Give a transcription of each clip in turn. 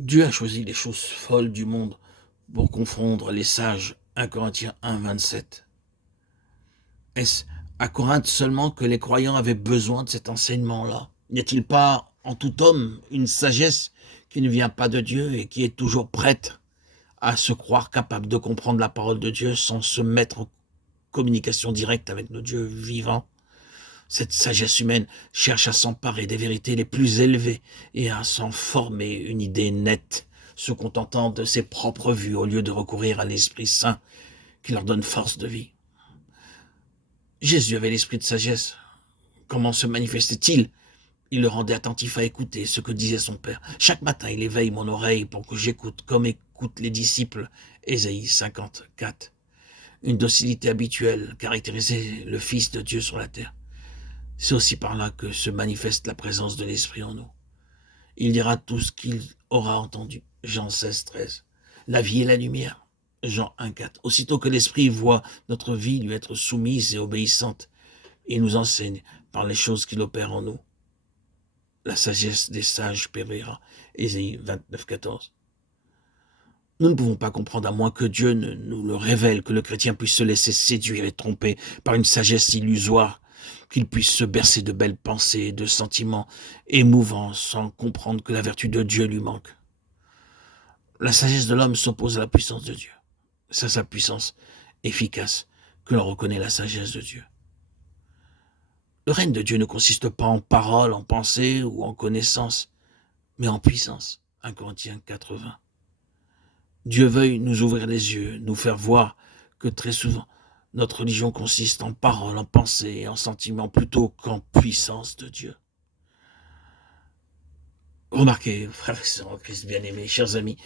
Dieu a choisi les choses folles du monde pour confondre les sages. 1 Corinthiens 1, 27. Est-ce à Corinthe seulement que les croyants avaient besoin de cet enseignement-là? N'y a-t-il pas en tout homme une sagesse qui ne vient pas de Dieu et qui est toujours prête à se croire capable de comprendre la parole de Dieu sans se mettre en communication directe avec le Dieu vivant? Cette sagesse humaine cherche à s'emparer des vérités les plus élevées et à s'en former une idée nette, se contentant de ses propres vues au lieu de recourir à l'Esprit Saint qui leur donne force de vie. Jésus avait l'esprit de sagesse. Comment se manifestait-il? Il le rendait attentif à écouter ce que disait son Père. Chaque matin, il éveille mon oreille pour que j'écoute, comme écoutent les disciples. Ésaïe 54. Une docilité habituelle caractérisait le Fils de Dieu sur la terre. C'est aussi par là que se manifeste la présence de l'Esprit en nous. Il dira tout ce qu'il aura entendu. Jean 16, 13. La vie est la lumière. Jean 1, 4. Aussitôt que l'Esprit voit notre vie lui être soumise et obéissante, il nous enseigne par les choses qu'il opère en nous. La sagesse des sages périra. Ésaïe 29, 14. Nous ne pouvons pas comprendre à moins que Dieu ne nous le révèle, que le chrétien puisse se laisser séduire et tromper par une sagesse illusoire, qu'il puisse se bercer de belles pensées, de sentiments émouvants, sans comprendre que la vertu de Dieu lui manque. La sagesse de l'homme s'oppose à la puissance de Dieu. C'est sa puissance efficace que l'on reconnaît la sagesse de Dieu. Le règne de Dieu ne consiste pas en paroles, en pensées ou en connaissances, mais en puissance. 1 Corinthiens 4, 20. Dieu veuille nous ouvrir les yeux, nous faire voir que très souvent, notre religion consiste en paroles, en pensées et en sentiments plutôt qu'en puissance de Dieu. Remarquez, frères et sœurs en Christ bien-aimés, chers amis,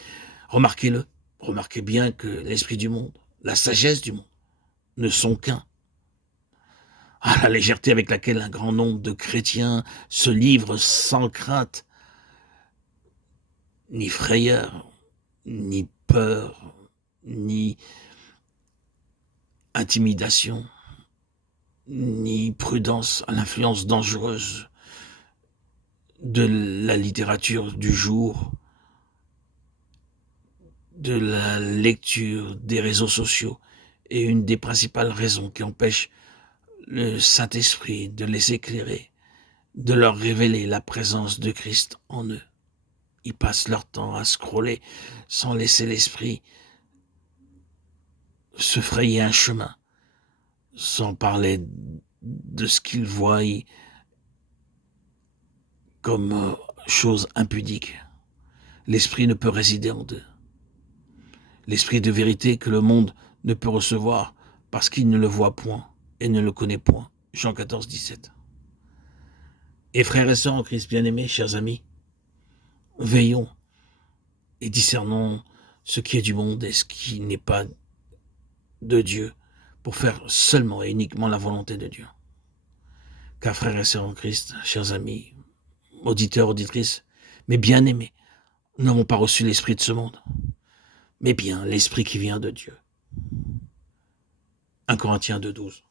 remarquez-le, remarquez bien que l'esprit du monde, la sagesse du monde, ne sont qu'un. Ah, la légèreté avec laquelle un grand nombre de chrétiens se livrent sans crainte, ni frayeur, ni peur, ni intimidation, ni prudence à l'influence dangereuse de la littérature du jour, de la lecture des réseaux sociaux, est une des principales raisons qui empêchent le Saint-Esprit de les éclairer, de leur révéler la présence de Christ en eux. Ils passent leur temps à scroller sans laisser l'Esprit se frayer un chemin, sans parler de ce qu'ils voient comme chose impudique. L'Esprit ne peut résider en eux. L'Esprit de vérité que le monde ne peut recevoir parce qu'il ne le voit point et ne le connaît point. Jean 14, 17. Et frères et sœurs en Christ bien-aimés, chers amis, veillons et discernons ce qui est du monde et ce qui n'est pas de Dieu pour faire seulement et uniquement la volonté de Dieu. Car frères et sœurs en Christ, chers amis, auditeurs, auditrices, mes bien-aimés, nous n'avons pas reçu l'esprit de ce monde, mais bien l'esprit qui vient de Dieu. 1 Corinthiens 2, 12.